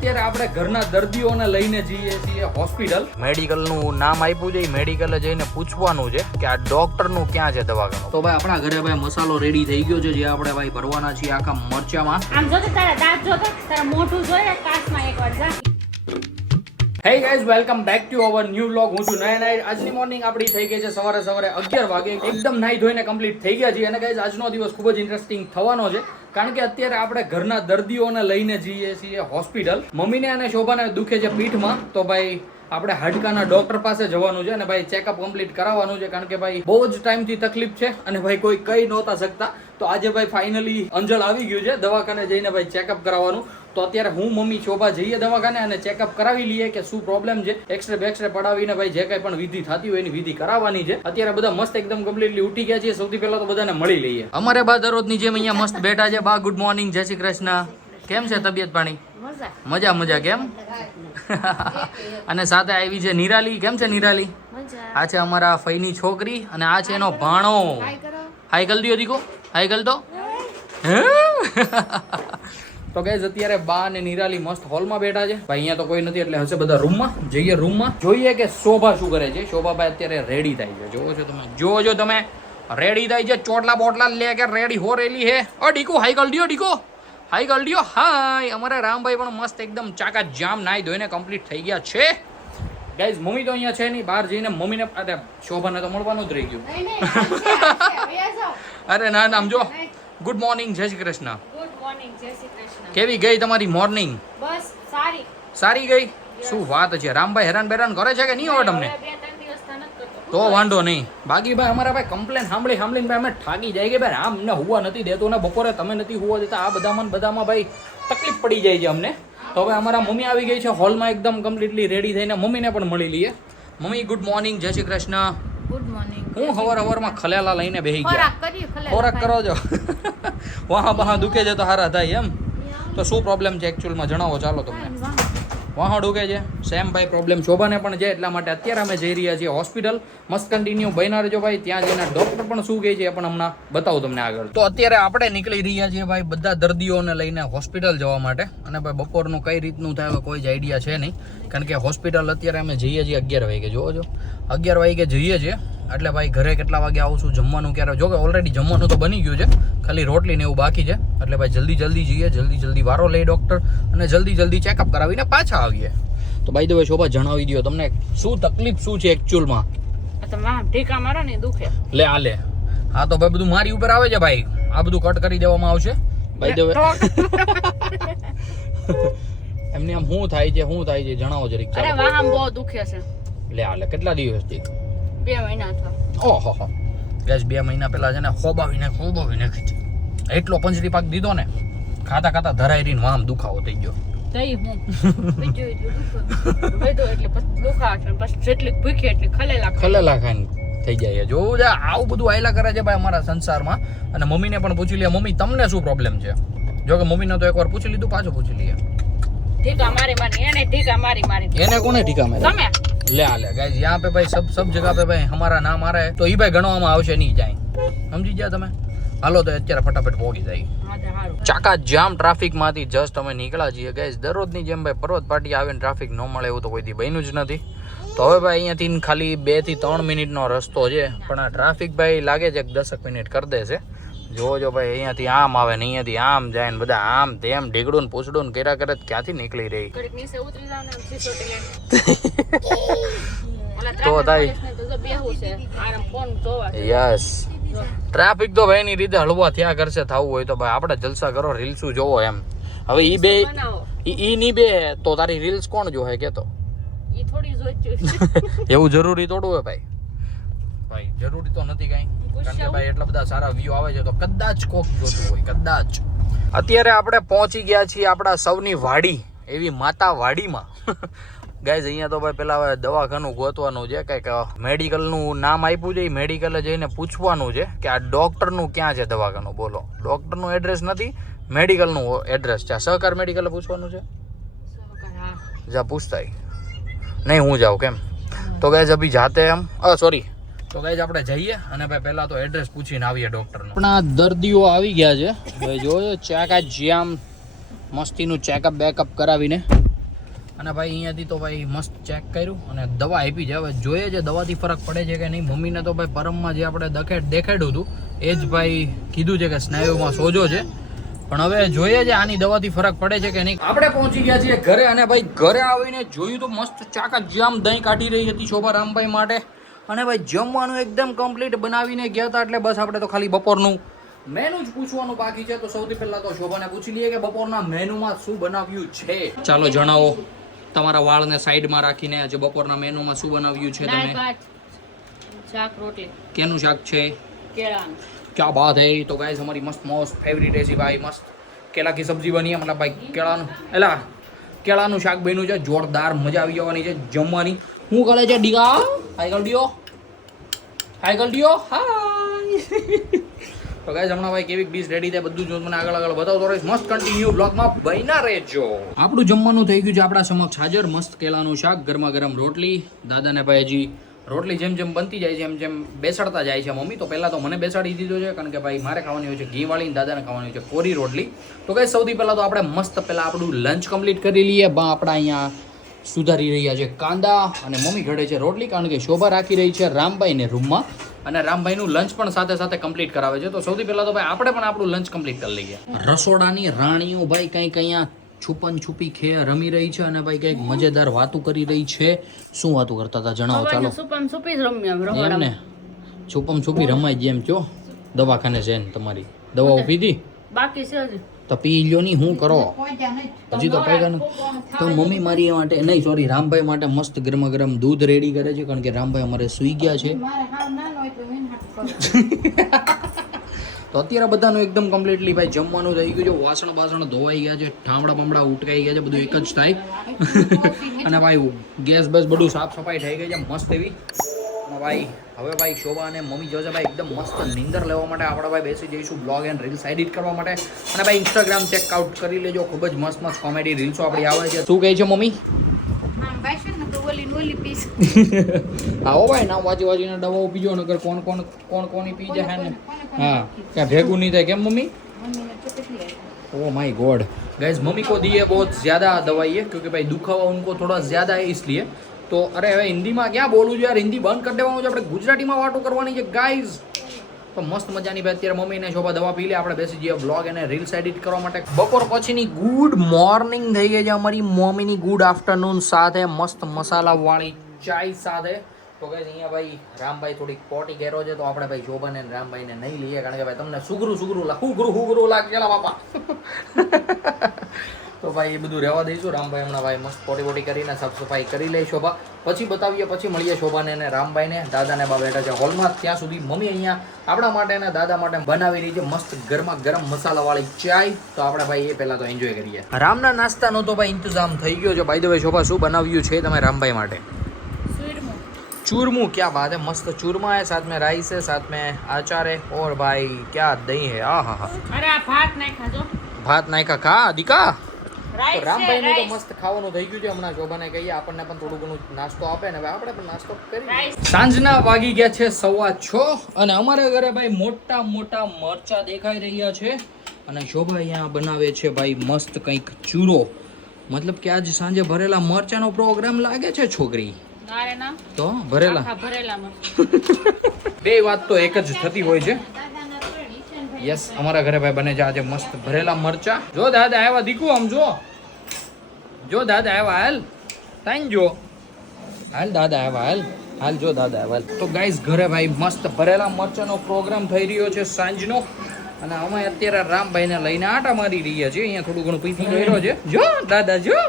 અત્યારે આપણે ઘરના દર્દીઓને લઈને જઈએ છીએ હોસ્પિટલ. મેડિકલ નું નામ આપ્યું છે, મેડિકલ જઈને પૂછવાનું છે કે આ ડોક્ટર નું ક્યાં છે દવાખાનું. તો ભાઈ આપણા ઘરે ભાઈ મસાલો રેડી થઈ ગયો છે, જે આપણે ભાઈ ભરવાના છીએ આખા મરચામાં. આમ જો તો તારા દાંત જો તો તારા મોઢું જોઈએ કાચમાં એકવાર જા. Hey guys, welcome back to our new vlog. હું છું નયન. આજની મોર્નિંગ આપણી થઈ ગઈ છે સવારે 11 વાગે. એકદમ નાઈ ધોઈને કમ્પ્લીટ થઈ ગયા છીએ. અને ગાઈઝ આજનો દિવસ ખૂબ જ ઇન્ટરેસ્ટિંગ થવાનો છે, કારણ કે અત્યારે આપણે ઘરના દર્દીઓને લઈને જઈએ છીએ હોસ્પિટલ. મમ્મીને અને શોભાને દુખે છે પીઠમાં, તો ભાઈ આપણે હાડકાના ડોક્ટર પાસે જવાનું છે અને ભાઈ ચેકઅપ કમ્પ્લીટ કરાવવાનું છે, કારણ કે ભાઈ બહુ જ ટાઈમથી તકલીફ છે અને ભાઈ કોઈ કહી નહોતા શકતા. તો આજે ભાઈ ફાઇનલી અંજળ આવી ગયું છે દવાખાને જઈને ભાઈ ચેકઅપ કરાવવાનું. તો અત્યારે હું મમ્મી શોભા જઈએ દવાખાને અને ચેકઅપ કરાવી લઈએ કે શું પ્રોબ્લેમ છે. એક્સરે બેક્સરે પડાવીને ભાઈ જે કંઈ પણ વિધિ થતી હોય એની વિધિ કરાવવાની છે. અત્યારે બધા મસ્ત એકદમ કમ્પ્લીટલી ઉઠી ગયા છીએ. સૌથી પહેલા તો બધાને મળી લઈએ. અમારે બા દરરોજની જેમ અહીંયા મસ્ત બેઠા છે. બા ગુડ મોર્નિંગ, જય શ્રી કૃષ્ણ. કેમ છે તબિયત પાણી? મજા મજા. કેમ? અને સાથે આવી છે નિરાલી. કેમ છે નિરાલી? આ છે અમારા ફઈની છોકરી અને આ છે એનો ભાણો. હાઈ કલ દિયો દીકો, હાઈ કલ તો. તો ગાઈઝ અત્યારે બા અને નિરાલી મસ્ત હોલમાં બેઠા છે. ભાઈ અહીંયા તો કોઈ નથી એટલે હશે બધા રૂમમાં. જઈએ રૂમમાં, જોઈએ કે શોભા શું કરે છે. શોભાભાઈ અત્યારે રેડી થાય છે. જોવો છો તમે, જોવો છો તમે, રેડી થાય છે. ચોટલા બોટલા લે કે રેડી હો રેલી હે. ઓ ડીકો, હાઈ કલ દિયો ડીકો, હાઈ કલ દિયો. હાય, અમારા રામભાઈ પણ મસ્ત એકદમ ચાકા જામ નાઈ ધોઈને કમ્પ્લીટ થઈ ગયા છે. ગાઈઝ મમ્મી તો અહીંયા છે નહીં, બહાર જઈને મમ્મીને અરે શોભાને તો મળવાનું જ રહી ગયું. અરે ના નામ જો. ગુડ મોર્નિંગ, જય શ્રી કૃષ્ણ. ગુડ મોર્નિંગ, જય શ્રી કૃષ્ણ. કેવી ગઈ તમારી મોર્નિંગ? બસ સારી. સારી ગઈ? શું વાત છે. રામભાઈ હેરાન બેરાન કરે છે કે નહીં હવે તમને? 2-3 દિવસ તને કરતો તો વાંધો નહીં. બાકી ભાઈ અમારા ભાઈ કમ્પ્લેન સાંભળીને ભાઈ અમે ઠાકી જાય કે ભાઈ રામ અમને હુવા નથી દેતો ને બપોરે તમે નથી હુવા દેતા. આ બધામાં ભાઈ તકલીફ પડી જાય છે અમને. તો હવે અમારા મમ્મી આવી ગઈ છે હોલમાં એકદમ કમ્પ્લીટલી રેડી થઈને. મમ્મીને પણ મળી લઈએ. મમ્મી ગુડ મોર્નિંગ, જય શ્રી કૃષ્ણ. Good morning. હું હવારમાં ખલેલા લઈને બેસી ગયા. ખોરાક કરો છો? વાહ બહા દુખે છે તો હારા થાય એમ. તો શું પ્રોબ્લેમ છે એકચ્યુઅલમાં જણાવો ચાલો તમને. વાહ દુખે છે સેમ ભાઈ પ્રોબ્લેમ શોભાને પણ છે, એટલા માટે અત્યારે અમે જઈ રહ્યા છીએ હોસ્પિટલ. મસ્ત કન્ટિન્યુ બન્યા રહેજો ભાઈ. ત્યાં જઈને ડોક્ટર પણ શું કહે છે એ પણ હમણાં બતાવું તમને આગળ. તો અત્યારે આપણે નીકળી રહ્યા છીએ ભાઈ બધા દર્દીઓને લઈને હોસ્પિટલ જવા માટે. અને ભાઈ બપોરનું કઈ રીતનું થાય હવે કોઈ જ આઈડિયા છે નહીં, કારણ કે હોસ્પિટલ અત્યારે અમે જઈએ છીએ 11 વાગે. જોવો છો 11 વાગે જઈએ છીએ એટલે ભાઈ ઘરે કેટલા વાગે આવશું, જમવાનું ક્યારે? જો કે ઓલરેડી જમવાનું તો બની ગયું છે, ખાલી રોટલી ને એવું બાકી છે. એટલે ભાઈ જલ્દી જઈએ, જલ્દી વારો લઈ ડોક્ટર અને જલ્દી ચેકઅપ કરાવીને પાછા આવીએ. તો ભાઈ દવે શોભા જણાવી દો તમને શું તકલીફ શું છે એકચ્યુઅલમાં. ઠીકા મારો ને દુખે. લે આ લે. હા તો ભાઈ બધું મારી ઉપર આવે છે ભાઈ. આ બધું કટ કરી દેવામાં આવશે ભાઈ દવે. એમને આમ શું થાય છે જણાવો જરીક. અરે વાહ આમ બહુ દુખે છે. લે આ લે. કેટલા દિવસથી? 2 મહિના થયા. ઓહો ગેસ 2 મહિના પહેલા છે ને ખોબાવીને નાખી. એટલો પંજરી પાક દીધો ને, ખાતા ધરાઈ રહીને વામ દુખાવો થઈ ગયો. તઈ હું બીજું એટલું દુખે વેદો એટલે પછી દુખાવ છે, પછી જેટલી ભૂખી એટલી ખલેલા ખાઈને થઈ જાય. જોવું છે આવું બધું આયલા કરે છે ભાઈ અમારા સંસારમાં. અને મમ્મીને પણ પૂછી લે, મમ્મી તમને શું પ્રોબ્લેમ છે? જો કે મમ્મીને તો એકવાર પૂછી લીધું, પાછું પૂછી લઈએ. ઠીકા મારી એને ઠીકા મારી એને કોને ઠીકા મારી? તમે ले आ ले गाइस, यहाँ पे भाई सब जगह पे भाई हमारा नाम आ रहा है, तो ई भाई गणવામાં આવશે નહીં જાય. સમજી ગયા તમે? હાલો તો અત્યારે ફટાફટ પહોંચી જાય. ચાકા જામ ટ્રાફિકમાંથી જસ્ટ અમે નીકળ્યા છીએ ગાઈસ. દરરોજની જેમ ભાઈ પર્વત પાટી આવીને ટ્રાફિક ન મળે એવું તો કોઈથી બન્યું જ નથી. તો હવે ભાઈ અહીંયાથી ખાલી 2 થી 3 મિનિટનો રસ્તો છે, પણ આ ટ્રાફિક ભાઈ લાગે છે કે 10 મિનિટ કરી દેશે. જોજો ભાઈ અહીંયાથી આમ આવે ને અહીંયાથી આમ જાય ને બધા આમ તેમ ઢીગડું ને પૂછડું ને કર્યા કરે ક્યાંથી નીકળી રહી. તો થાય યસ. ટ્રાફિક તો ભાઈ ની રીતે હળવા થયા કરશે. થવું હોય તો ભાઈ આપણે જલસા કરો, રીલ્સું જોવો એમ. હવે ઈ બે ઈ ની બે તો તારી રીલ્સ કોણ જોહે કે? તો એવું જરૂરી થોડું હોય ભાઈ જરૂરી તો નથી કઈ, કારણ કે ભાઈ એટલા બધા સારા વ્યૂ આવે છે તો કદાચ કોક જોતું હોય, કદાચ. અત્યારે આપણે પહોંચી ગયા છીએ આપણા સૌની વાડી એવી માતા વાડીમાં. ગાઈઝ અહીંયા તો ભાઈ પેલા દવાખાનું ગોતવાનું છે, કંઈક મેડિકલનું નામ આપ્યું છે, મેડિકલે જઈને પૂછવાનું છે કે આ ડોક્ટરનું ક્યાં છે દવાખાનું. બોલો, ડોક્ટરનું એડ્રેસ નથી, મેડિકલનું એડ્રેસ છે. સહકાર મેડિકલે પૂછવાનું છે. જા પૂછતા નહીં, હું જાઉં કેમ? તો ગાઈઝ અભી જાતે એમ સોરી. તો ગાઈઝ આપણે જઈએ અને ભાઈ પહેલા તો એડ્રેસ પૂછીને આવીએ ડોક્ટરનું. આપણા દર્દીઓ આવી ગયા છે ભાઈ. જોયો ચાકા જામ મસ્તીનું ચેકઅપ બેકઅપ કરાવીને અને ભાઈ અહીંયાથી તો ભાઈ મસ્ત ચેક કર્યું અને દવા આપી છે. હવે જોઈએ છે દવાથી ફરક પડે છે કે નહીં. મમ્મીને તો ભાઈ પરમમાં જે આપણે દેખાડ્યું હતું એ જ ભાઈ કીધું છે કે સ્નાયુમાં સોજો છે. પણ હવે જોઈએ છે આની દવાથી ફરક પડે છે કે નહીં. આપણે પહોંચી ગયા છીએ ઘરે અને ભાઈ ઘરે આવીને જોયું તો મસ્ત ચાકા જામ દહીં કાઢી રહી હતી શોભા રામભાઈ માટે. અને ભાઈ જમવાનું એકદમ કમ્પ્લીટ બનાવીને ગયા હતા. એટલે બસ આપણે તો ખાલી બપોરનું મેનુ જ પૂછવાનું બાકી છે. તો સૌથી પહેલા તો શોભાને પૂછી લઈએ કે બપોરના મેનુમાં શું બનાવ્યું છે. ચાલો જણાવો તમારા વાળને સાઈડમાં રાખીને આજે બપોરના મેનુમાં શું બનાવ્યું છે દાળ તમે? ભાત શાક રોટલી કેનું શાક છે? કેળાનું. क्या बात है. तो गाइस हमारी मस्त मोस्ट फेवरेट ऐसी भाई मस्त केला की सब्जी बनी है. मतलब भाई केळाનું એલા કેળાનું શાક બન્યું છે. જોરદાર મજા આવી જવાની છે જમવાની. હું કરે છે ડીગા? હાય ગલડીઓ, હાય ગલડીઓ, હાય. તો ગાઈસ હમણાં ભાઈ કેવી ડીશ રેડી થાય બધું જો મને આગળ બતાવતો રહીશ. મસ્ત કન્ટિન્યુ બ્લોગમાં બન્યા રહેજો. આપણું જમવાનું થઈ ગયું છે આપણા સમક્ષ હાજર. મસ્ત કેળાનું શાક, ગરમા ગરમ રોટલી. દાદાને ભાઈ હજી રોટલી જેમ જેમ બનતી જાય છે એમ જેમ બેસાડતા જાય છે મમ્મી. તો પહેલાં તો મને બેસાડી દીધો છે કારણ કે ભાઈ મારે ખાવાની હોય છે ઘીવાળી, દાદાને ખાવાની હોય છે કોરી રોટલી. તો ગાઈસ સૌથી પહેલાં તો આપણે મસ્ત પહેલાં આપણું લંચ કમ્પ્લીટ કરી લઈએ. આપણા અહીંયા સુધારી રહ્યા છે કાંદા અને મમ્મી ઘડે છે રોટલી કારણ કે શોભા રાખી રહી છે રામભાઈને રૂમમાં અને રામભાઈનું લંચ પણ સાથે સાથે કમ્પ્લીટ કરાવે છે. તો સૌથી પહેલાં તો ભાઈ આપણે પણ આપણું લંચ કમ્પ્લીટ કરી લઈએ. રસોડાની રાણીઓ ભાઈ કંઈક અહીંયા છુપન છુપી રમી રહી છે અને ભાઈ કંઈક મજેદાર વાતું કરી રહી છે. શું વાતું કરતા હતા જણાવો ચાલો. સુપમ સુપી જ રમ્યા એમ ને છુપમ છુપી રમાય જેમ છો. દવાખાને છે ને તમારી દવાઓ પીધી? બાકી છે હજી. તો પી લ્યો નહીં હું કરો હજી તો પૈગા તો મમ્મી મારી માટે નહીં સોરી રામભાઈ માટે મસ્ત ગરમા ગરમ દૂધ રેડી કરે છે કારણ કે રામભાઈ અમારે સૂઈ ગયા છે. તો અત્યારે બધાનું એકદમ કમ્પ્લીટલી ભાઈ જમવાનું થઈ ગયું છે. વાસણ બાસણ ધોવાઈ ગયા છે, ઠામડા બમડા ઉટકાઈ ગયા છે, બધું એક જ થાય. અને ભાઈ ગેસ બેસ બધું સાફ સફાઈ થઈ ગઈ છે મસ્ત એવી. અને ભાઈ હવે ભાઈ શોભા અને મમ્મી જોશે ભાઈ એકદમ મસ્ત નીંદર લેવા માટે આપણે ભાઈ બેસી જઈશું બ્લોગ એન્ડ રીલ્સ એડિટ કરવા માટે. અને ભાઈ ઇન્સ્ટાગ્રામ ચેકઆઉટ કરી લેજો. ખૂબ જ મસ્ત મસ્ત કોમેડી રીલ્સો આપણી આવે છે. શું કહે છે મમ્મી? આવો ભાઈ ના વાંચી વાંચીને દવાઓ પીજો નકર કોની પી જાય ને. हाँ क्या भेगू नहीं था क्या mummy? Oh my God guys mummy को दी है बहुत ज़्यादा दवाई है क्योंकि भाई दुखावा उनको थोड़ा ज़्यादा है इसलिए. तो अरे હવે હિન્દીમાં ક્યાં બોલું છું યાર. હિન્દી બંધ કરી દેવાનું છે આપણે ગુજરાતીમાં વાતો કરવાની છે ગાઈઝ. તો મસ્ત મજાની ભાઈ અત્યારે મમ્મીને શોભા દવા પી લે આપણે બેસી જઈએ બ્લોગ અને રીલ્સ એડિટ કરવા માટે. બપોર પછીની ગુડ મોર્નિંગ થઈ ગઈ છે અમારી મમ્મીની ગુડ આફ્ટરનૂન સાથે મસ્ત મસાલાવાળી ચાય સાથે. તો ગાઈસ અહીંયા ભાઈ રામભાઈ થોડીક પોટી ઘેરો છે તો આપણે ભાઈ શોભાને રામભાઈને નહીં લઈએ કારણ કે ભાઈ તમને સુગરું લાગેલા બાપા. તો ભાઈ એ બધું રહેવા દઈશું. રામભાઈ હમણાં ભાઈ મસ્ત પોટી કરીને સાફ સફાઈ કરી લે શોભા. પછી બતાવીએ પછી મળીએ શોભાને અને રામભાઈને. દાદાને બા બેઠા છે હોલમાં. ત્યાં સુધી મમ્મી અહીંયા આપણા માટે અને દાદા માટે બનાવી રહી છે મસ્ત ગરમા ગરમ મસાલાવાળી ચાય. તો આપણે ભાઈ એ પહેલા તો એન્જોય કરીએ. રામના નાસ્તાનો તો ભાઈ ઇંતજામ થઈ ગયો છે. બાય ધ વે શોભા શું બનાવ્યું છે તમે રામભાઈ માટે? चूरमू. क्या बात है. मस्त चूरमा है, साथ में राइस है, साथ में अचार है और भाई क्या दही है. आ हा हा. અરે આ ભાત નહીં ખાજો. भात नायका खा દીકા. રાઈસ રામભાઈ ને તો મસ્ત ખાવાનું થઈ ગયું છે. હમણાં શોભાને કહીએ આપણને પણ થોડું ઘણું નાસ્તો આપે ને હવે આપણે પણ નાસ્તો કરીએ. સાંજના વાગી ગયા છે 6:15 અને અમારે ઘરે ભાઈ મોટા મોટા મરચા દેખાઈ રહ્યા છે અને શોભા અહીંયા બનાવે છે ભાઈ મસ્ત કંઈક ચૂરો. મતલબ કે આજ સાંજે ભરેલા મરચાનો પ્રોગ્રામ લાગે છે છોકરી. તો ભરેલા બે વાત તો એક જ થતી હોય છે. યસ અમારા ઘરે ભાઈ બને છે આજે મસ્ત ભરેલા મરચા. જો દાદા આવ્યા દીકુ આમ જો દાદા આવ્યા હાલ તાઈ જો હાલ દાદા આવ્યા હાલ જો દાદા આવ્યા. તો ગાઈઝ ઘરે ભાઈ મસ્ત ભરેલા મરચાનો પ્રોગ્રામ થઈ રહ્યો છે સાંજનો અને અમે અત્યારે રામભાઈને લઈને આટા મારી રહ્યા છીએ. અહીંયા થોડું ઘણું પીથી કર્યો છે. જો દાદા જો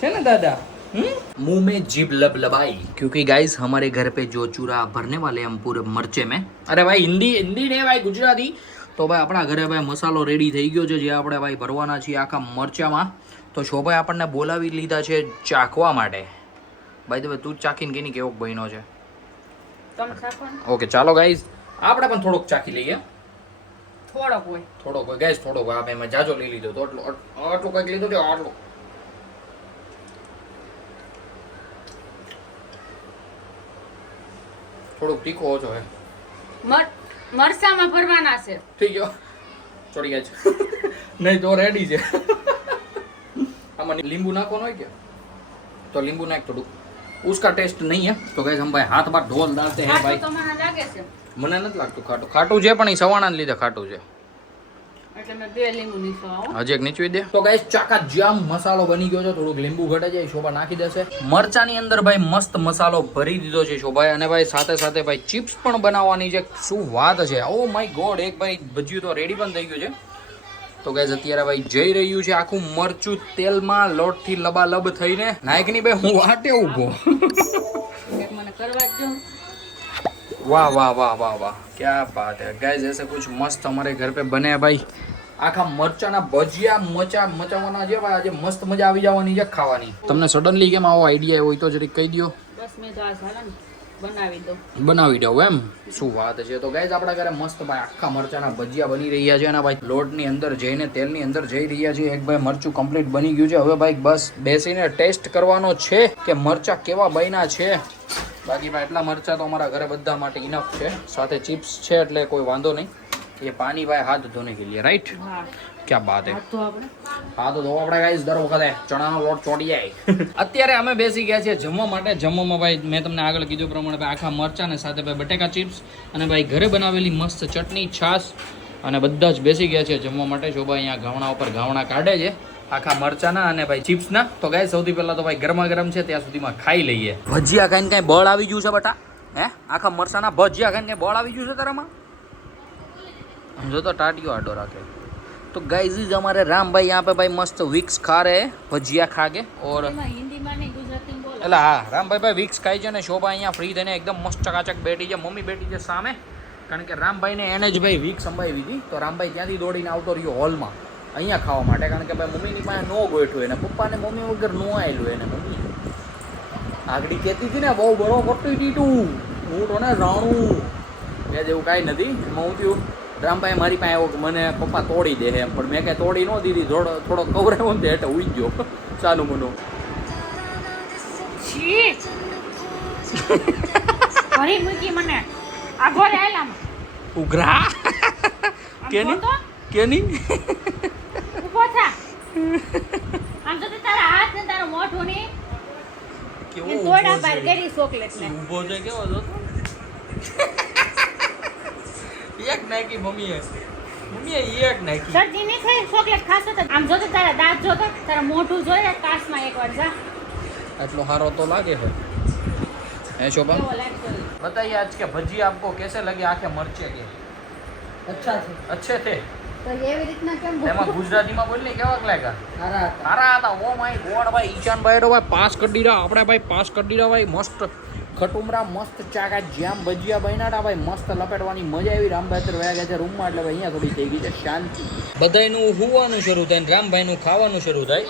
છે ને દાદા मुंह में जीभ लबलबाई क्योंकि गाइस हमारे घर पे जो चूरा भरने वाले हम पूरे मरचे में. अरे भाई हिंदी ने भाई गुजराती. तो भाई આપણા ઘરે ભાઈ મસાલો રેડી થઈ ગયો છે જે આપણે ભાઈ ભરવાના છીએ આખા મરચામાં. તો શોભાઈ આપણને બોલાવી લીધા છે ચાખવા માટે. ભાઈ તો તું ચાખીને કેની કેવો બન્યો છે? ઓકે ચાલો ગાઈસ આપણે પણ થોડોક ચાખી લઈએ. થોડોક હોય ગાઈસ થોડોક. આ મેં જાજો લઈ લીધો તો આટલું કંઈક લીધું કે આટલું. થોડુંક તીખો ઓછો હે. મરસામાં ભરવાના છે. ઠીક છે ચોડી ગયા છે નહીં તો રેડી છે. આ આમાં લીંબू નાખવાનું હોય કે तो नींबू नाख थोड़ू उसका टेस्ट नहीं है तो गाइस हम भाई हाथ बार ढोल डालते हैं भाई તો મને લાગે છે મને નથી લાગતું ખાટું ખાટું છે પણ એ સવાણાને લીધે ખાટું છે એટલે મેં 2 લીંબુ નીકળાવો હજી એક નીચવી દે તો ગાઈસ ચાકા જામ મસાલો બની ગયો છે થોડુંક લીંબુ ઘટે જાય શોભા નાખી દેશે મરચાની અંદર ભાઈ મસ્ત મસાલો ભરી દીધો છે શોભાઈ અને ભાઈ સાથે સાથે ભાઈ ચિપ્સ પણ બનાવવાની છે શું વાત છે ઓ માય ગોડ એક ભાઈ ભજીયું તો રેડી પણ થઈ ગયું છે તો ગાઈસ અત્યારે ભાઈ જઈ રહ્યું છે આખું મરચું તેલમાં લોટથી લબાલબ થઈને નાયકની ભાઈ હું વાટે ઊભો એક મને કરવા જ દો वाह वाह वाह वाह वाह क्या बात है गाइस ऐसे कुछ मस्त हमारे घर पे बने हैं भाई આખા મરચાના ભજીયા મચાવવાના છે ભાઈ આજે મસ્ત મજા આવી જવાની છે ખાવાની તમને સડનલી કેમ આવો આઈડિયા હોય તો જરીક કહી દો બસ મેં તો આ સાલા બનાવી દઉં એમ શું વાત છે તો ગાઈસ આપણા ઘરે મસ્ત ભાઈ આખા મરચાના ભજીયા બની રહ્યા છે અને ભાઈ લોટની અંદર જઈને તેલની અંદર જઈ રહ્યા છે એક ભાઈ મરચું કમ્પ્લીટ બની ગયું છે હવે ભાઈ બસ બેસીને ટેસ્ટ કરવાનો છે કે મરચા કેવા બન્યા છે બાકી ભાઈ એટલા મરચા તો અમારા ઘરે બધા માટે ઇનફ છે સાથે ચિપ્સ છે એટલે કોઈ વાંધો નહીં ये पानी भाई हाथ धोने के लिए राइट હા क्या बात है તો આપણે હા તો ધોવા પડે ગાઈસ દર વખતે ચણાનો લોટ ચોટી જાય અત્યારે અમે બેસી ગયા છીએ જમવા માટે જમવામાં ભાઈ મેં તમને આગળ કીધું પ્રમાણે ભાઈ આખા મરચાં ને સાથે ભાઈ બટેકા ચિપ્સ અને ભાઈ ઘરે બનાવેલી મસ્ત ચટણી છાશ અને બધા જ બેસી ગયા છે જમવા માટે શોભા અહીંયા ઘાવણા ઉપર ઘાવણા કાઢે છે આખા મરચાના અને ભાઈ ચિપ્સના તો ગાઈસ સૌથી પહેલા તો ભાઈ ગરમા ગરમ છે ત્યાં સુધીમાં ખાઈ લઈએ ભજીયા ખાઈને કાંઈ બળ આવી ગયું છે બટા હે આખા મરચાના ભજીયા ખાઈને કાંઈ બળ આવી ગયું છે તારામાં जो तो टाटियो आडो रखे तो गाइस हमारे राम भाई यहाँ पे भाई मस्त विक्स खा रहे हैं भजिया खा के और એમાં હિન્દીમાં નહીં ગુજરાતીમાં બોલો એટલે હા રામ ભાઈ વિક્સ ખાઈ છે ને શોભા અહીંયા ફ્રી થઈને એકદમ મસ્ત ચકાચક બેઠી છે મમ્મી બેઠી છે સામે કારણ કે રામભાઈને એને જ ભાઈ વિક્સ સંભાવી હતી તો રામભાઈ ત્યાંથી દોડીને આવતો રહ્યો હોલમાં અહીંયા ખાવા માટે કારણ કે ભાઈ મમ્મીની પાસે નો ગોઠવું એને પપ્પાને મમ્મી વગર નો આવેલું એને મમ્મી આગળ કહેતી હતી ને બહુ બળો કરતી હતી તું હું તો ને જાણું એ જેવું કાંઈ નથી એમાં હું થયું રામભાઈ મારી પાસે આવ્યો કે મને પપ્પા તોડી દે એમ પણ મેં કાંઈ તોડી ન દીધી થોડો કવરાયો ને એટલે ઉઈ ગયો ચાલુ મનો છી ભરી મૂકી મને આગો રહેલા ઉઘરા કેની ઉભો થા આમ તો તારા હાથ ને તારું મોઢું ને કેવો એ તોડા બાર કરી ચોકલેટ ને ઊભો છે કેવો છો એક નાખી મમ્મીએ એક નાખી શરદી નહીં થઈ ચોકલેટ ખાશો તો આમ જોતો તારા દાંત જોતો તારા મોઢું જોઈએ કાચમાં એકવાર જા આટલો સારો તો લાગે છે હે શોભા કેવો લાગતો હોય. बताइए आज के भजिया आपको कैसे लगे आंखें मरचे के अच्छे थे તો એવી રીતના કેમ એમાં ગુજરાતીમાં બોલ ને કેવા લાગ્યા સારા સારા હતા ઓ માય ગોડ ભાઈ ઈશાનભાઈ રો ભાઈ પાસ કરી દીધા આપણે ભાઈ પાસ કરી દીધા ભાઈ મસ્ત ખટુમરા મસ્ત ચાકા જામ ભજીયા બન્યા ભાઈ મસ્ત લપેટવાની મજા આવી રામભાઈ અત્યારે વયા ગયા છે રૂમમાં એટલે ભાઈ અહીંયા થોડી થઈ ગઈ છે શાંતિ બધાયનું હુવાનું શરૂ થાય ને રામભાઈનું ખાવાનું શરૂ થાય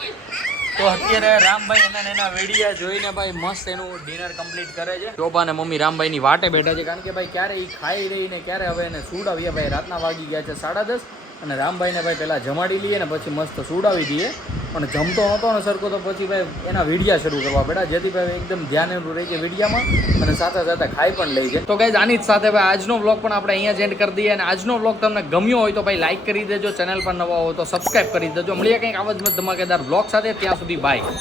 તો અત્યારે રામભાઈ એના વેડિયા જોઈને ભાઈ મસ્ત એનું ડિનર કમ્પ્લીટ કરે છે શોભા ને મમ્મી રામભાઈની વાટે બેઠા છે કારણ કે ભાઈ ક્યારે એ ખાઈ રહી ને ક્યારે હવે એને સુડાવીએ ભાઈ રાતના વાગી ગયા છે 10:30 અને રામભાઈને ભાઈ પહેલાં જમાડી લઈએ ને પછી મસ્ત સુડાવી દઈએ પણ જમતો નહોતો ને સરખો તો પછી ભાઈ એના વિડિયા શરૂ કરવા પડ્યા જેથી ભાઈ એકદમ ધ્યાન એનું રહી છે વિડિયામાં અને સાથે સાથે ખાઈ પણ લઈ છે તો ગાઈઝ આની જ સાથે ભાઈ આજનો વ્લોગ પણ આપણે અહીંયા જ એન્ડ કરી દઈએ અને આજનો વ્લોગ તમને ગમ્યો હોય તો ભાઈ લાઈક કરી દેજો ચેનલ પર નવા હોય તો સબસ્ક્રાઈબ કરી દેજો મળીએ કંઈક આવા જ ધમાકેદાર વ્લોગ સાથે ત્યાં સુધી બાય